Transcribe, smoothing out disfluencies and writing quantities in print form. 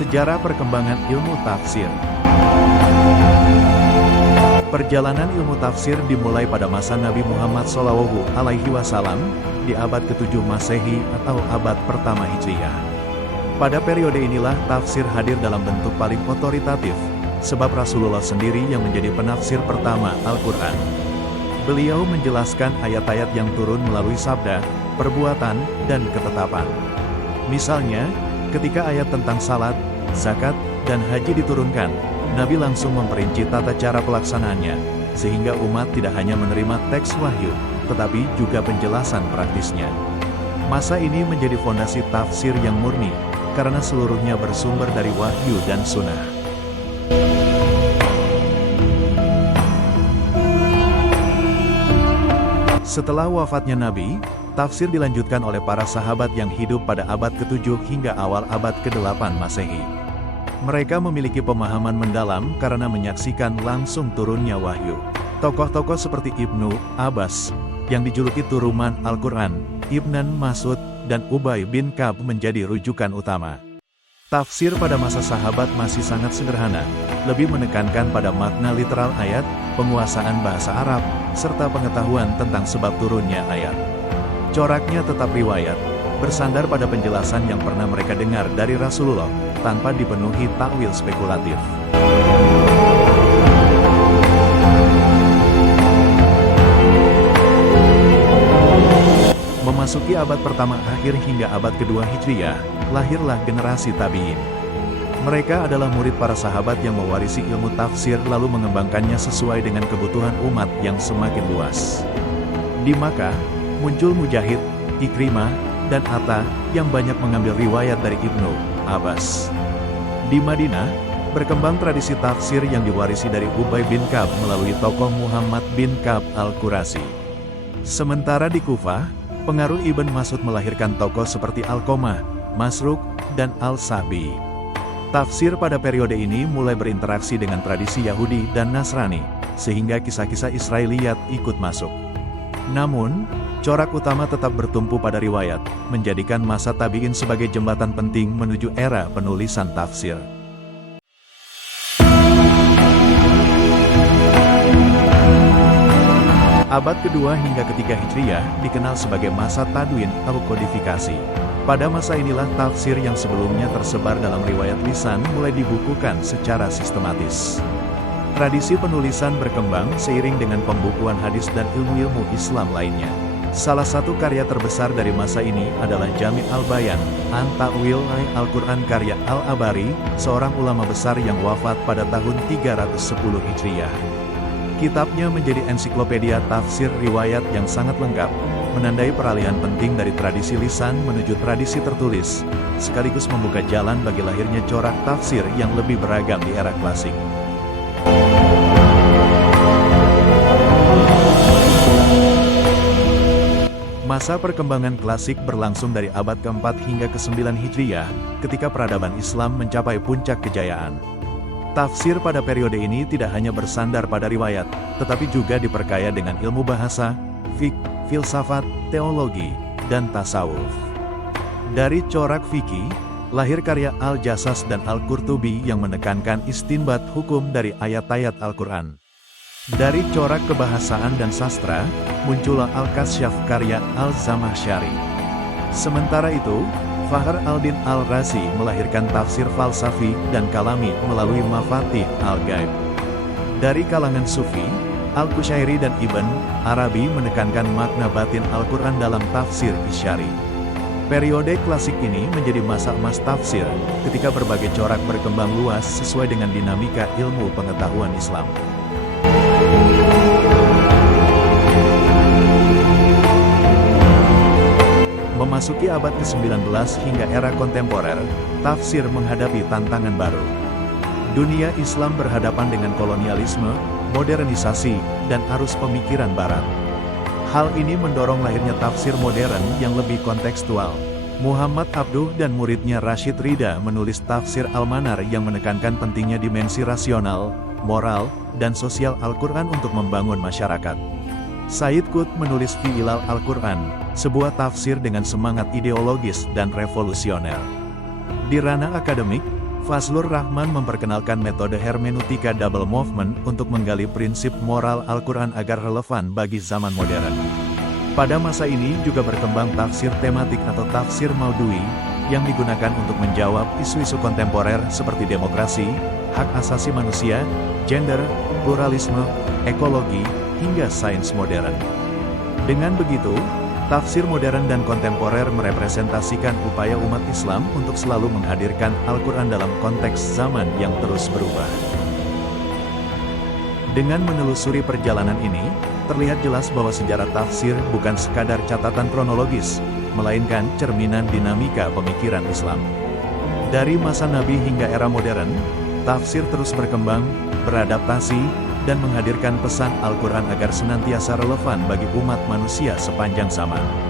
Sejarah perkembangan ilmu tafsir. Perjalanan ilmu tafsir dimulai pada masa Nabi Muhammad SAW di abad ke-7 Masehi atau abad pertama Hijriah. Pada periode inilah tafsir hadir dalam bentuk paling otoritatif, sebab Rasulullah sendiri yang menjadi penafsir pertama Al-Quran. Beliau menjelaskan ayat-ayat yang turun melalui sabda, perbuatan, dan ketetapan. Misalnya, ketika ayat tentang salat, zakat, dan haji diturunkan, Nabi langsung memperinci tata cara pelaksanaannya, sehingga umat tidak hanya menerima teks wahyu, tetapi juga penjelasan praktisnya. Masa ini menjadi fondasi tafsir yang murni, karena seluruhnya bersumber dari wahyu dan sunnah. Setelah wafatnya Nabi, tafsir dilanjutkan oleh para sahabat yang hidup pada abad ke-7 hingga awal abad ke-8 Masehi. Mereka memiliki pemahaman mendalam karena menyaksikan langsung turunnya wahyu. Tokoh-tokoh seperti Ibnu Abbas, yang dijuluki turunan Al-Quran, Ibn Mas'ud, dan Ubay bin Ka'b menjadi rujukan utama. Tafsir pada masa sahabat masih sangat sederhana, lebih menekankan pada makna literal ayat, penguasaan bahasa Arab, serta pengetahuan tentang sebab turunnya ayat. Coraknya tetap riwayat, bersandar pada penjelasan yang pernah mereka dengar dari Rasulullah, tanpa dipenuhi takwil spekulatif. Memasuki abad pertama akhir hingga abad kedua Hijriah, lahirlah generasi tabi'in. Mereka adalah murid para sahabat yang mewarisi ilmu tafsir lalu mengembangkannya sesuai dengan kebutuhan umat yang semakin luas. Di Makkah, muncul Mujahid, Ikrimah, dan Atta, yang banyak mengambil riwayat dari Ibnu Abbas. Di Madinah, berkembang tradisi tafsir yang diwarisi dari Ubay bin Ka'b melalui tokoh Muhammad bin Ka'b al-Qurasy. Sementara di Kufah, pengaruh Ibn Mas'ud melahirkan tokoh seperti Alqamah, Masruq, dan Al-Sa'bi. Tafsir pada periode ini mulai berinteraksi dengan tradisi Yahudi dan Nasrani, sehingga kisah-kisah Israiliyat ikut masuk. Namun, corak utama tetap bertumpu pada riwayat, menjadikan masa tabi'in sebagai jembatan penting menuju era penulisan tafsir. Abad kedua hingga ketiga Hijriah dikenal sebagai masa tadwin atau kodifikasi. Pada masa inilah tafsir yang sebelumnya tersebar dalam riwayat lisan mulai dibukukan secara sistematis. Tradisi penulisan berkembang seiring dengan pembukuan hadis dan ilmu-ilmu Islam lainnya. Salah satu karya terbesar dari masa ini adalah Jami' al-Bayan, an Ta'wil Al-Quran karya Al-Abari, seorang ulama besar yang wafat pada tahun 310 Hijriah. Kitabnya menjadi ensiklopedia tafsir riwayat yang sangat lengkap, menandai peralihan penting dari tradisi lisan menuju tradisi tertulis, sekaligus membuka jalan bagi lahirnya corak tafsir yang lebih beragam di era klasik. Masa perkembangan klasik berlangsung dari abad ke-4 hingga ke-9 Hijriah, ketika peradaban Islam mencapai puncak kejayaan. Tafsir pada periode ini tidak hanya bersandar pada riwayat, tetapi juga diperkaya dengan ilmu bahasa, fiqh, filsafat, teologi, dan tasawuf. Dari corak fikih, lahir karya Al-Jassas dan Al-Qurtubi yang menekankan istinbat hukum dari ayat-ayat Al-Quran. Dari corak kebahasaan dan sastra, muncullah Al-Kasyaf karya Al-Zamakhsyari. Sementara itu, Fakhr al-Din al-Razi melahirkan tafsir falsafi dan kalami melalui Mafatih al-Ghaib. Dari kalangan Sufi, Al-Qushairi dan Ibn Arabi menekankan makna batin Al-Quran dalam tafsir Isyari. Periode klasik ini menjadi masa emas tafsir, ketika berbagai corak berkembang luas sesuai dengan dinamika ilmu pengetahuan Islam. Memasuki abad ke-19 hingga era kontemporer, tafsir menghadapi tantangan baru. Dunia Islam berhadapan dengan kolonialisme, modernisasi, dan arus pemikiran barat. Hal ini mendorong lahirnya tafsir modern yang lebih kontekstual. Muhammad Abduh dan muridnya Rashid Ridha menulis tafsir Al-Manar yang menekankan pentingnya dimensi rasional, moral, dan sosial Al-Quran untuk membangun masyarakat. Said Qutb menulis Fi'ilal Al-Quran, sebuah tafsir dengan semangat ideologis dan revolusioner. Di ranah akademik, Fazlur Rahman memperkenalkan metode hermeneutika double movement untuk menggali prinsip moral Al-Quran agar relevan bagi zaman modern. Pada masa ini juga berkembang tafsir tematik atau tafsir maudhui, yang digunakan untuk menjawab isu-isu kontemporer seperti demokrasi, hak asasi manusia, gender, pluralisme, ekologi, hingga sains modern. Dengan begitu, tafsir modern dan kontemporer merepresentasikan upaya umat Islam untuk selalu menghadirkan Al-Quran dalam konteks zaman yang terus berubah. Dengan menelusuri perjalanan ini, terlihat jelas bahwa sejarah tafsir bukan sekadar catatan kronologis, melainkan cerminan dinamika pemikiran Islam. Dari masa Nabi hingga era modern, tafsir terus berkembang, beradaptasi, dan menghadirkan pesan Al-Quran agar senantiasa relevan bagi umat manusia sepanjang zaman.